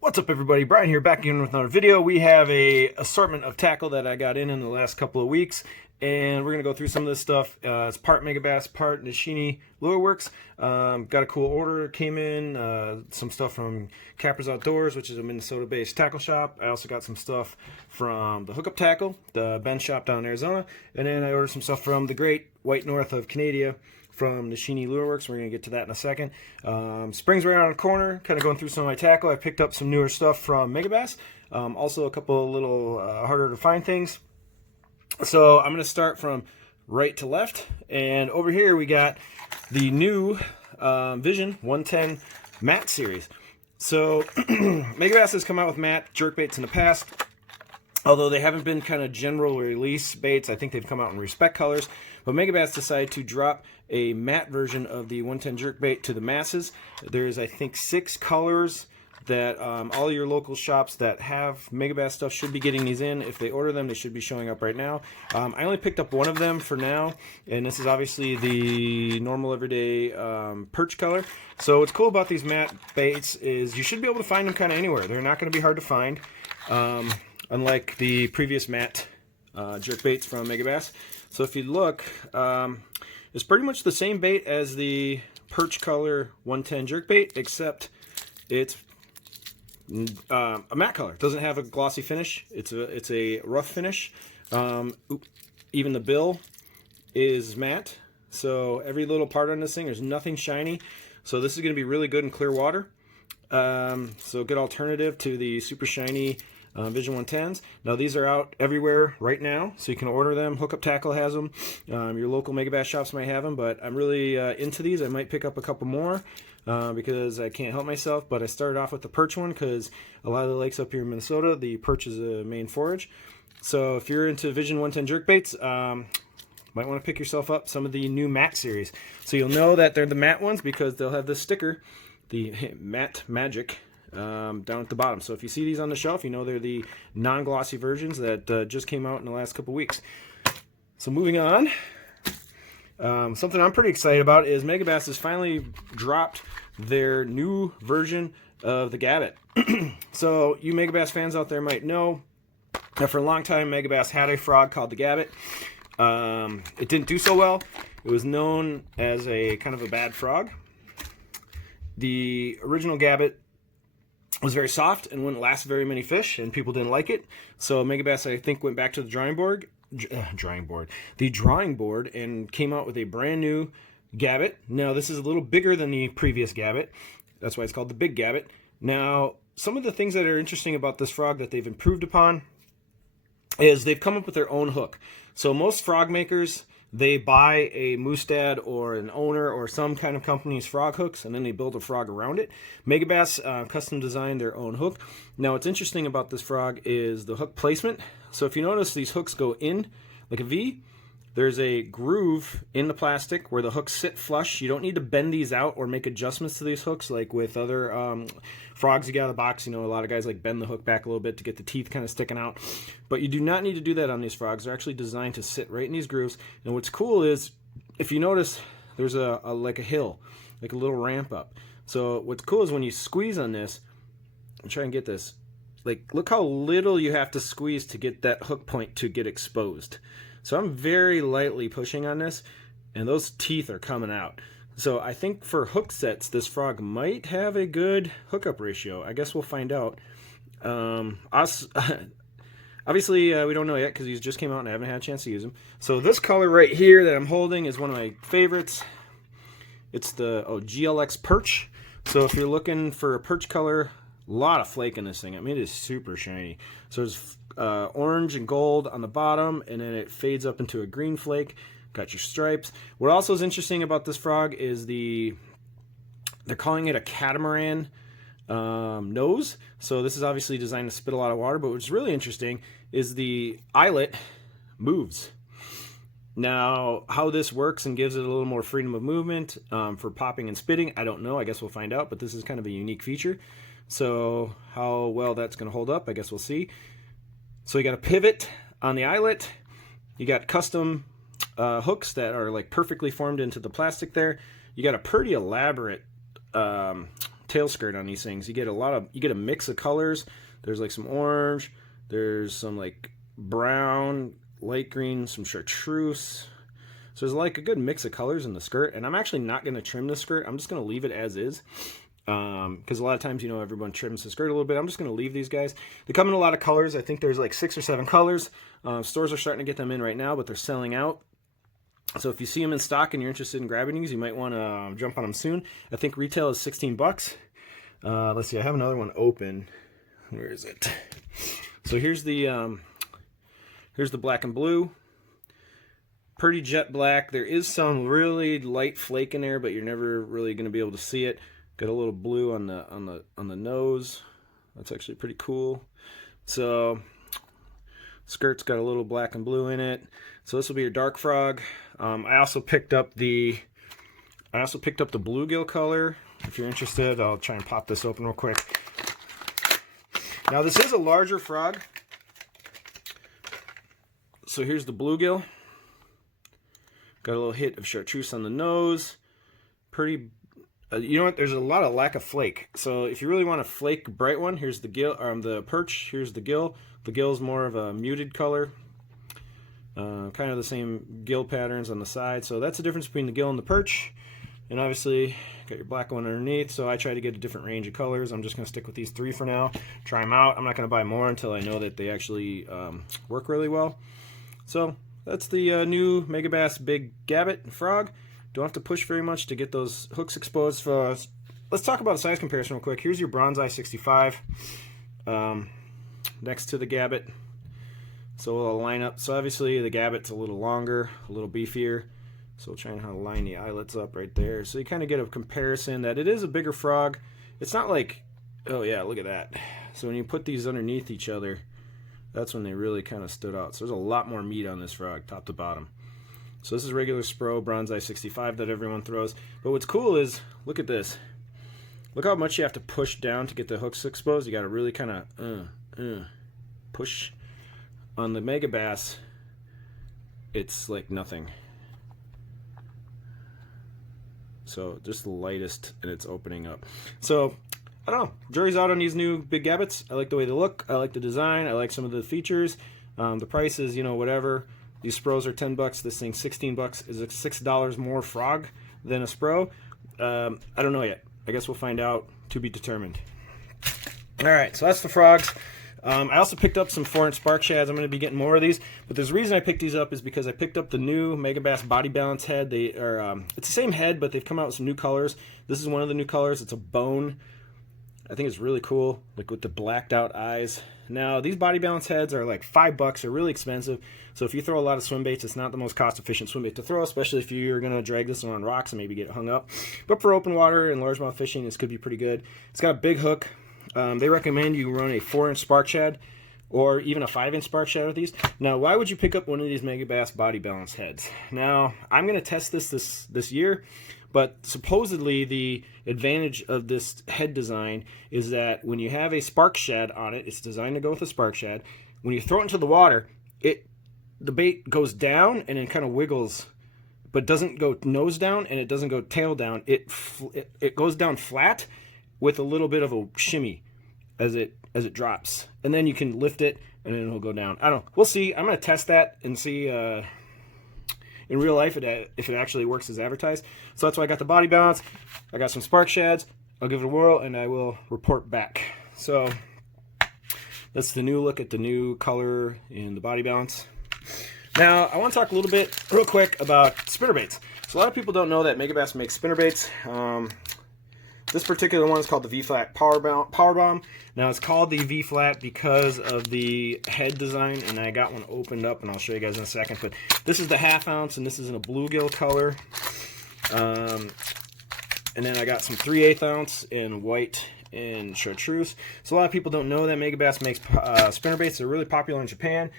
What's up, everybody? Brian here, back again with another video. We have a assortment of tackle that I got in the last couple of weeks, and we're gonna go through some of this stuff. It's part Megabass, part Nishine Lure Works. Got a cool order came in. Some stuff from Cappers Outdoors, which is a Minnesota-based tackle shop. I also got some stuff from the Hookup Tackle, the Ben shop down in Arizona, and then I ordered some stuff from the Great White North of Canada, from Nishine Lure Works. We're going to get to that in a second. Spring's right around the corner, kind of going through some of my tackle. I picked up some newer stuff from Megabass. Also a couple of little harder to find things. So I'm going to start from right to left. And over here we got the new Vision 110 Matte series. So Megabass has come out with matte jerkbaits in the past. Although they haven't been kind of general release baits, I think they've come out in respect colors. But Megabass decided to drop a matte version of the 110 jerkbait to the masses. There's, I think, 6 colors that all your local shops that have Megabass stuff should be getting these in. If they order them, they should be showing up right now. I only picked up one of them for now, and this is obviously the normal everyday perch color. So what's cool about these matte baits is you should be able to find them kind of anywhere. They're not going to be hard to find. Unlike the previous matte jerkbaits from Megabass. So if you look, it's pretty much the same bait as the perch color 110 jerkbait, except it's a matte color. It doesn't have a glossy finish. It's a rough finish. Even the bill is matte. So every little part on this thing, there's nothing shiny. So this is going to be really good in clear water. So good alternative to the super shiny Vision 110s. Now these are out everywhere right now, so you can order them. Hookup Tackle has them. Your local Megabass shops might have them, but I'm really into these. I might pick up a couple more because I can't help myself. But I started off with the perch one because a lot of the lakes up here in Minnesota, the perch is a main forage. So if you're into Vision 110 jerkbaits, might want to pick yourself up some of the new matte series. So you'll know that they're the matte ones because they'll have this sticker, the matte magic, down at the bottom. So if you see these on the shelf, you know they're the non-glossy versions that just came out in the last couple weeks. So moving on, something I'm pretty excited about is Megabass has finally dropped their new version of the Gabot. So you Megabass fans out there might know that for a long time Megabass had a frog called the Gabot. It didn't do so well. It was known as a kind of a bad frog. The original Gabot was very soft and wouldn't last very many fish, and people didn't like it. So Megabass, I think, went back to the drawing board, and came out with a brand new Gabot. Now this is a little bigger than the previous Gabot. That's why it's called the Big Gabot. Now, some of the things that are interesting about this frog that they've improved upon is they've come up with their own hook. So most frog makers, they buy a Moostad or an owner or some kind of company's frog hooks, and then they build a frog around it. Megabass custom designed their own hook. Now what's interesting about this frog is the hook placement. So if you notice, these hooks go in like a V. There's a groove in the plastic where the hooks sit flush. You don't need to bend these out or make adjustments to these hooks like with other frogs you get out of the box. You know, a lot of guys like bend the hook back a little bit to get the teeth kind of sticking out. But you do not need to do that on these frogs. They're actually designed to sit right in these grooves. And what's cool is, if you notice, there's like a hill, like a little ramp up. So what's cool is when you squeeze on this, and try and get this, like, look how little you have to squeeze to get that hook point to get exposed. So I'm very lightly pushing on this, and those teeth are coming out. So I think for hook sets, this frog might have a good hookup ratio. I guess we'll find out. Obviously, we don't know yet because these just came out and I haven't had a chance to use them. So this color right here that I'm holding is one of my favorites. It's the GLX Perch. So if you're looking for a perch color, a lot of flake in this thing. I mean, it is super shiny. So there's orange and gold on the bottom, and then it fades up into a green flake. Got your stripes. What also is interesting about this frog is they're calling it a catamaran nose. So this is obviously designed to spit a lot of water, but what's really interesting is the eyelet moves. Now, how this works and gives it a little more freedom of movement for popping and spitting, I don't know. I guess we'll find out, but this is kind of a unique feature. So how well that's going to hold up, I guess we'll see. So you got a pivot on the eyelet. You got custom hooks that are like perfectly formed into the plastic there. You got a pretty elaborate tail skirt on these things. You get a mix of colors. There's like some orange, there's some like brown, light green, some chartreuse. So there's like a good mix of colors in the skirt, and I'm actually not going to trim the skirt. I'm just going to leave it as is, because a lot of times, you know, everyone trims the skirt a little bit. I'm just going to leave these guys. They come in a lot of colors. I think there's like 6 or 7 colors. Stores are starting to get them in right now, but they're selling out. So if you see them in stock and you're interested in grabbing these, you might want to jump on them soon. I think retail is 16 bucks. Let's see, I have another one open. Where is it? So here's the black and blue. Pretty jet black. There is some really light flake in there, but you're never really going to be able to see it. Got a little blue on the nose. That's actually pretty cool. So skirt's got a little black and blue in it. So this will be your dark frog. I also picked up the bluegill color. If you're interested, I'll try and pop this open real quick. Now this is a larger frog. So here's the bluegill. Got a little hit of chartreuse on the nose. Pretty, you know what? There's a lot of lack of flake. So if you really want a flake bright one, here's the gill, the perch. Here's the gill. The gill's more of a muted color. Kind of the same gill patterns on the side. So that's the difference between the gill and the perch. And obviously, got your black one underneath. So I try to get a different range of colors. I'm just going to stick with these 3 for now. Try them out. I'm not going to buy more until I know that they actually work really well. So that's the new Megabass Big Gabot frog. Don't have to push very much to get those hooks exposed. Let's talk about a size comparison real quick. Here's your Bronzeye 65 next to the Gabot. So we'll line up. So obviously the Gabot's a little longer, a little beefier. So we'll try and how to line the eyelets up right there. So you kind of get a comparison that it is a bigger frog. It's not like, oh yeah, look at that. So when you put these underneath each other, that's when they really kind of stood out. So there's a lot more meat on this frog, top to bottom. So this is regular Spro Bronzeye 65 that everyone throws. But what's cool is, look at this. Look how much you have to push down to get the hooks exposed. You got to really kind of push. On the Megabass, it's like nothing. So just the lightest, and it's opening up. So I don't know. Jury's out on these new Big Gabots. I like the way they look. I like the design. I like some of the features. The price is, you know, whatever. These Spros are 10 bucks. This thing's 16 bucks. Is it $6 more frog than a Spro? I don't know yet. I guess we'll find out, to be determined. All right, so that's the frogs. I also picked up some 4-inch spark shads. I'm going to be getting more of these, but there's a reason I picked these up is because I picked up the new Megabass Body Balance head. They are it's the same head, but they've come out with some new colors. This is one of the new colors. It's a bone. I think it's really cool, like with the blacked out eyes. Now these Body Balance heads are like $5. They're really expensive. So if you throw a lot of swim baits, it's not the most cost efficient swim bait to throw, especially if you're going to drag this on rocks and maybe get hung up. But for open water and largemouth fishing, this could be pretty good. It's got a big hook. They recommend you run a 4-inch spark shad or even a 5-inch spark shad with these. Now, why would you pick up one of these Megabass Body Balance heads? Now, I'm going to test this year, but supposedly the advantage of this head design is that when you have a spark shad on it, it's designed to go with a spark shad. When you throw it into the water, the bait goes down and it kind of wiggles, but doesn't go nose down and it doesn't go tail down. It goes down flat with a little bit of a shimmy as it drops, and then you can lift it and then it'll go down. I don't know. We'll see. I'm going to test that and see in real life if it actually works as advertised. So that's why I got the Body Balance. I got some spark shads. I'll give it a whirl and I will report back. So that's the new look at the new color in the Body Balance. Now I want to talk a little bit real quick about spinnerbaits. So a lot of people don't know that Megabass makes spinnerbaits. This particular one is called the V-Flat Power Bomb. Now it's called the V-Flat because of the head design, and I got one opened up, and I'll show you guys in a second. But this is the 1/2 ounce, and this is in a bluegill color. And then I got some 3/8 ounce in white and chartreuse. So a lot of people don't know that Megabass makes spinnerbaits. They're really popular in Japan.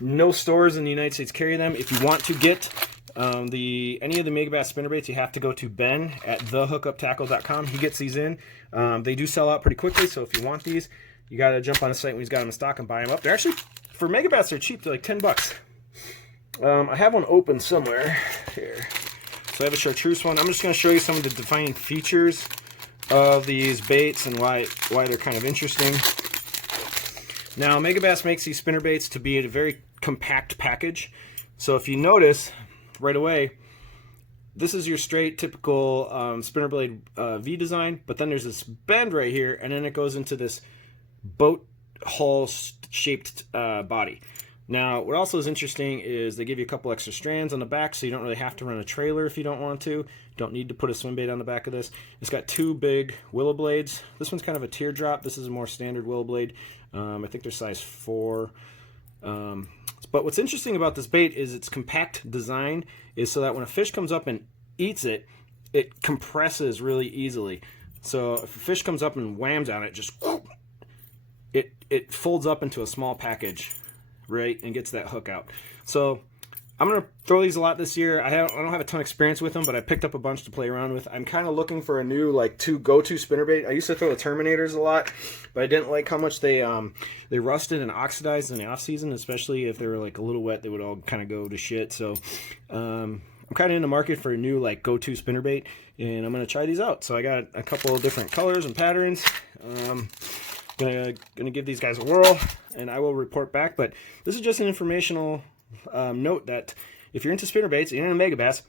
No stores in the United States carry them. If you want to get any of the Megabass spinnerbaits, you have to go to Ben at thehookuptackle.com. He gets these in. They do sell out pretty quickly, so if you want these, you got to jump on the site when he's got them in stock and buy them up. They're actually, for Megabass, they're cheap. They're like 10 bucks. I have one open somewhere here. So I have a chartreuse one. I'm just going to show you some of the defining features of these baits and why they're kind of interesting. Now, Megabass makes these spinnerbaits to be in a very compact package. So if you notice right away, this is your straight typical spinnerblade V design, but then there's this bend right here, and then it goes into this boat hull shaped body. Now, what also is interesting is they give you a couple extra strands on the back, so you don't really have to run a trailer if you don't want to. You don't need to put a swim bait on the back of this. It's got two big willow blades. This one's kind of a teardrop. This is a more standard willow blade. I think they're size 4. But what's interesting about this bait is its compact design is so that when a fish comes up and eats it, it compresses really easily. So if a fish comes up and whams on it, just it folds up into a small package, right, and gets that hook out. So I'm gonna throw these a lot this year. I don't have a ton of experience with them, but I picked up a bunch to play around with. I'm kind of looking for a new go-to spinnerbait. I used to throw the Terminators a lot, but I didn't like how much they rusted and oxidized in the off season, especially if they were like a little wet. They would all kind of go to shit. So I'm kind of in the market for a new go-to spinnerbait, and I'm gonna try these out. So I got a couple of different colors and patterns. Gonna give these guys a whirl, and I will report back. But this is just an informational note that if you're into spinnerbaits, you're into Megabass,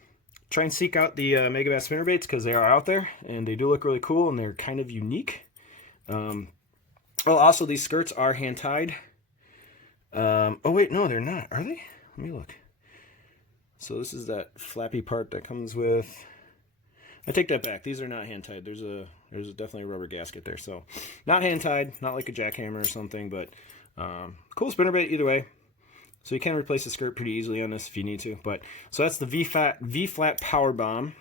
try and seek out the Megabass spinnerbaits because they are out there and they do look really cool and they're kind of unique. Also these skirts are hand tied. Oh wait, no, they're not. Are they? Let me look. So this is that flappy part that comes with. I take that back. These are not hand tied. There's definitely a rubber gasket there. So not hand tied, not like a jackhammer or something, but cool spinnerbait either way. So you can replace the skirt pretty easily on this if you need to. But so that's the V-flat Power Bomb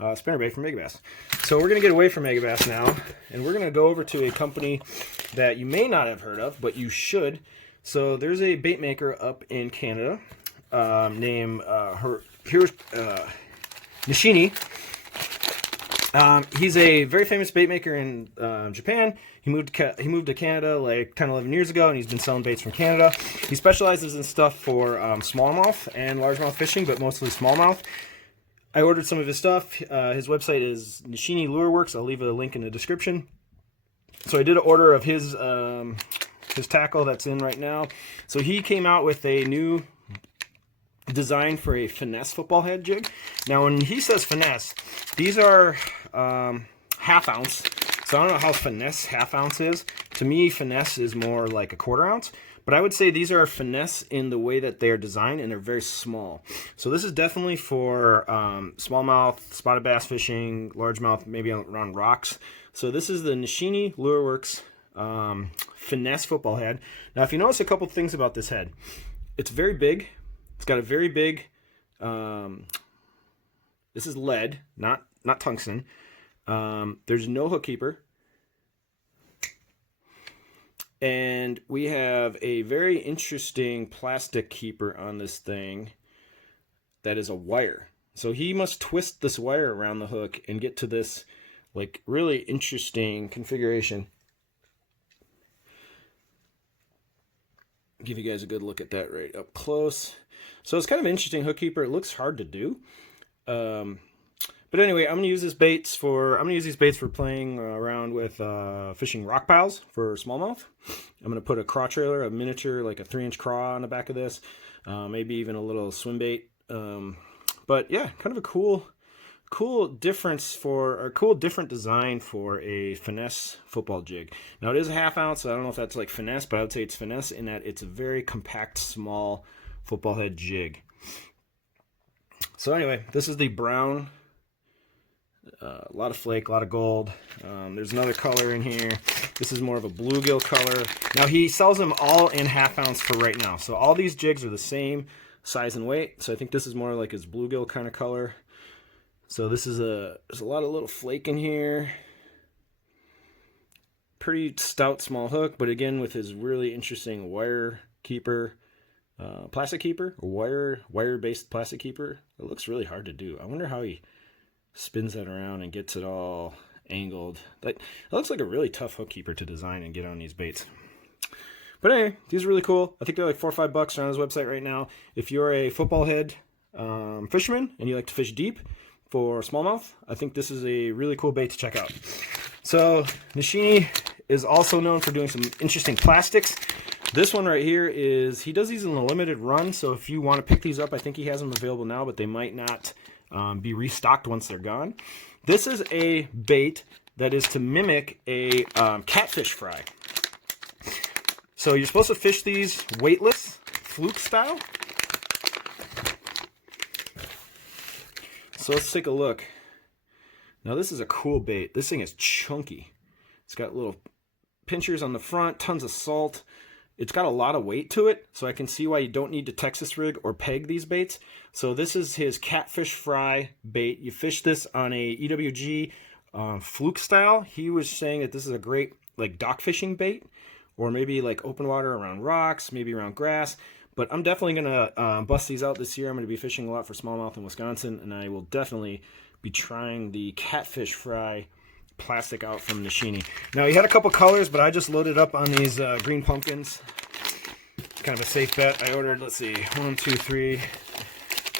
spinnerbait from Megabass. So we're gonna get away from Megabass now, and we're gonna go over to a company that you may not have heard of, but you should. So there's a bait maker up in Canada named Nishine. He's a very famous bait maker in Japan. He moved to Canada like 10, 11 years ago, and he's been selling baits from Canada. He specializes in stuff for smallmouth and largemouth fishing, but mostly smallmouth. I ordered some of his stuff. His website is Nishine Lure Works. I'll leave a link in the description. So I did an order of his tackle that's in right now. So he came out with a new design for a finesse football head jig. Now when he says finesse, these are half ounce. So I don't know how finesse half ounce is. To me, finesse is more like a quarter ounce. But I would say these are finesse in the way that they're designed, and they're very small. So this is definitely for smallmouth, spotted bass fishing, largemouth, maybe around rocks. So this is the Nishine Lure Works finesse football head. Now if you notice a couple things about this head, it's very big. It's got a very big, this is lead, not tungsten. There's no hook keeper. And we have a very interesting plastic keeper on this thing that is a wire. So he must twist this wire around the hook and get to this like really interesting configuration. Give you guys a good look at that right up close. So it's kind of an interesting hook keeper. It looks hard to do. But anyway, I'm gonna use these baits for playing around with fishing rock piles for smallmouth. I'm gonna put a craw trailer, a miniature, like a 3-inch craw on the back of this, maybe even a little swim bait. But yeah, kind of a cool different design for a finesse football jig. Now it is a half ounce, so I don't know if that's like finesse, but I would say it's finesse in that it's a very compact, small football head jig. So anyway, this is the brown. A lot of flake, a lot of gold. There's another color in here. This is more of a bluegill color. Now he sells them all in half ounce for right now. So all these jigs are the same size and weight. So I think this is more like his bluegill kind of color. So this is there's a lot of little flake in here. Pretty stout small hook, but again with his really interesting wire keeper, plastic keeper, or wire-based plastic keeper. It looks really hard to do. I wonder how he spins that around and gets it all angled. It looks like a really tough hook keeper to design and get on these baits. But anyway, these are really cool. I think they're like $4 or $5 on his website right now. If you're a football head fisherman and you like to fish deep, for smallmouth, I think this is a really cool bait to check out. So Nishine is also known for doing some interesting plastics. This one right here is, he does these in a limited run, so if you want to pick these up, I think he has them available now, but they might not be restocked once they're gone. This is a bait that is to mimic a catfish fry. So you're supposed to fish these weightless, fluke style. So let's take a look. Now this is a cool bait. This thing is chunky. It's got little pinchers on the front, tons of salt. It's got a lot of weight to it, so I can see why you don't need to Texas rig or peg these baits. So this is his Catfish Fry bait. You fish this on a EWG fluke style. He was saying that this is a great like dock fishing bait, or maybe like open water around rocks, maybe around grass. But I'm definitely gonna bust these out this year. I'm gonna be fishing a lot for smallmouth in Wisconsin, and I will definitely be trying the Catfish Fry plastic out from Nishine. Now he had a couple colors, but I just loaded up on these green pumpkins. Kind of a safe bet. I ordered, let's see, 1, 2, 3,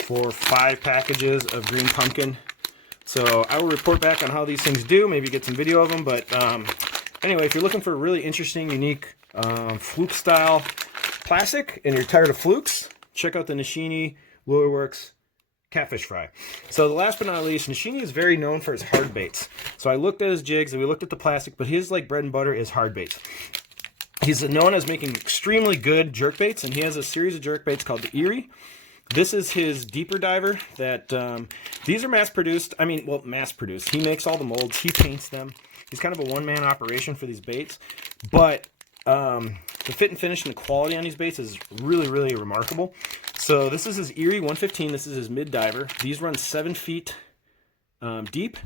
4, 5 packages of green pumpkin. So I will report back on how these things do, maybe get some video of them. But anyway, if you're looking for a really interesting, unique fluke style plastic and you're tired of flukes, check out the Nishine Lure Works Catfish Fry. So the last but not least, Nishine is very known for his hard baits. So I looked at his jigs and we looked at the plastic, but his like bread and butter is hard baits. He's known as making extremely good jerk baits, and he has a series of jerk baits called the Erie. This is his deeper diver that these are mass produced. I mean, well, mass produced. He makes all the molds, he paints them. He's kind of a one-man operation for these baits, but the fit and finish and the quality on these baits is really, really remarkable. So this is his Erie 115. This is his mid diver. These run 7 feet deep.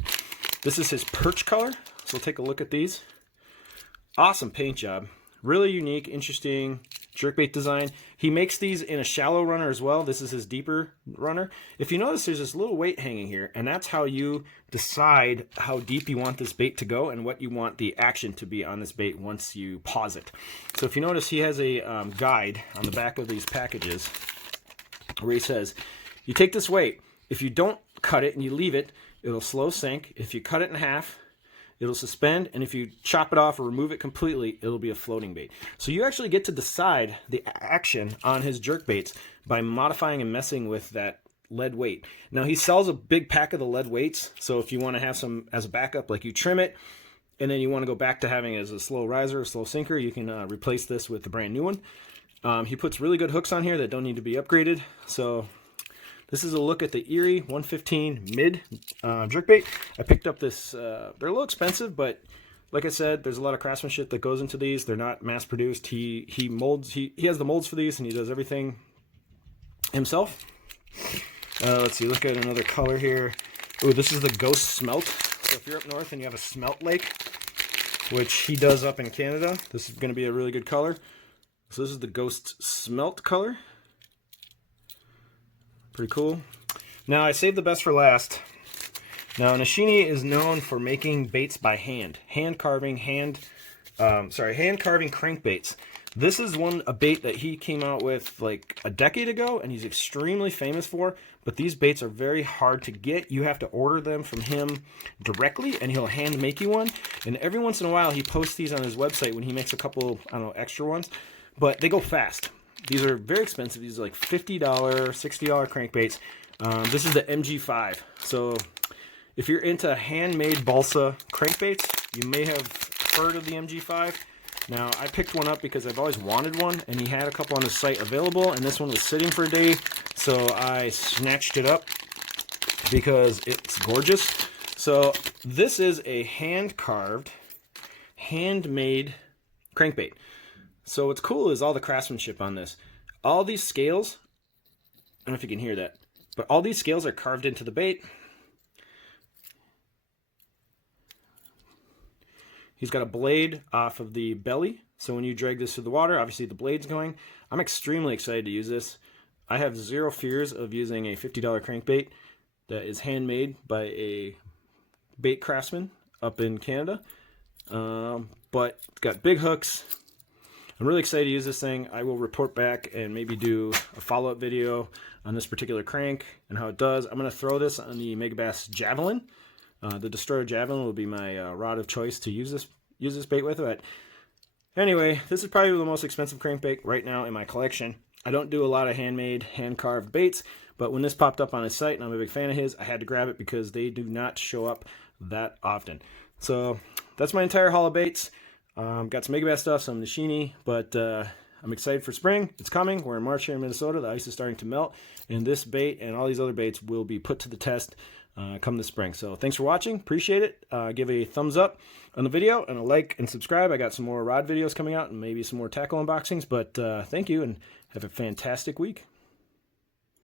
This is his perch color. So we'll take a look at these. Awesome paint job. Really unique, interesting jerkbait design. He makes these in a shallow runner as well. This is his deeper runner. If you notice, there's this little weight hanging here, and that's how you decide how deep you want this bait to go and what you want the action to be on this bait once you pause it. So if you notice, he has a guide on the back of these packages where he says, you take this weight. If you don't cut it and you leave it, it'll slow sink. If you cut it in half, it'll suspend, and if you chop it off or remove it completely, it'll be a floating bait. So you actually get to decide the action on his jerk baits by modifying and messing with that lead weight. Now he sells a big pack of the lead weights, so if you want to have some as a backup, like you trim it, and then you want to go back to having it as a slow riser or slow sinker, you can replace this with the brand new one. He puts really good hooks on here that don't need to be upgraded. So this is a look at the Erie 115 mid jerkbait. I picked up this, they're a little expensive, but like I said, there's a lot of craftsmanship that goes into these. They're not mass produced. He molds, he has the molds for these, and he does everything himself. Let's see, look at another color here. Oh, this is the Ghost Smelt. So if you're up north and you have a smelt lake, which he does up in Canada, this is going to be a really good color. So this is the Ghost Smelt color. Pretty cool. Now I saved the best for last. Now Nishine is known for making baits by hand, hand carving crankbaits. This is a bait that he came out with like a decade ago, and he's extremely famous for. But these baits are very hard to get. You have to order them from him directly, and he'll hand make you one. And every once in a while, he posts these on his website when he makes a couple, I don't know, extra ones. But they go fast. These are very expensive. These are like $50, $60 crankbaits. This is the MG5. So if you're into handmade balsa crankbaits, you may have heard of the MG5. Now, I picked one up because I've always wanted one, and he had a couple on his site available, and this one was sitting for a day, so I snatched it up because it's gorgeous. So this is a hand-carved, handmade crankbait. So what's cool is all the craftsmanship on this. All these scales, I don't know if you can hear that, but all these scales are carved into the bait. He's got a blade off of the belly, so when you drag this through the water, obviously the blade's going. I'm extremely excited to use this. I have zero fears of using a $50 crankbait that is handmade by a bait craftsman up in Canada. But it's got big hooks. I I'm really excited to use this thing. I will report back and maybe do a follow-up video on this particular crank and how it does. I'm going to throw this on the Megabass Javelin. The Destroyer Javelin will be my rod of choice to use this bait with. But anyway, this is probably the most expensive crankbait right now in my collection. I don't do a lot of handmade, hand-carved baits, but when this popped up on his site, and I'm a big fan of his, I had to grab it because they do not show up that often. So that's my entire haul of baits. Got some Megabass stuff, some Nishine, but I'm excited for spring. It's coming. We're in March here in Minnesota. The ice is starting to melt, and this bait and all these other baits will be put to the test come this spring. So thanks for watching. Appreciate it. Give a thumbs up on the video and a like and subscribe. I got some more rod videos coming out and maybe some more tackle unboxings, but thank you and have a fantastic week.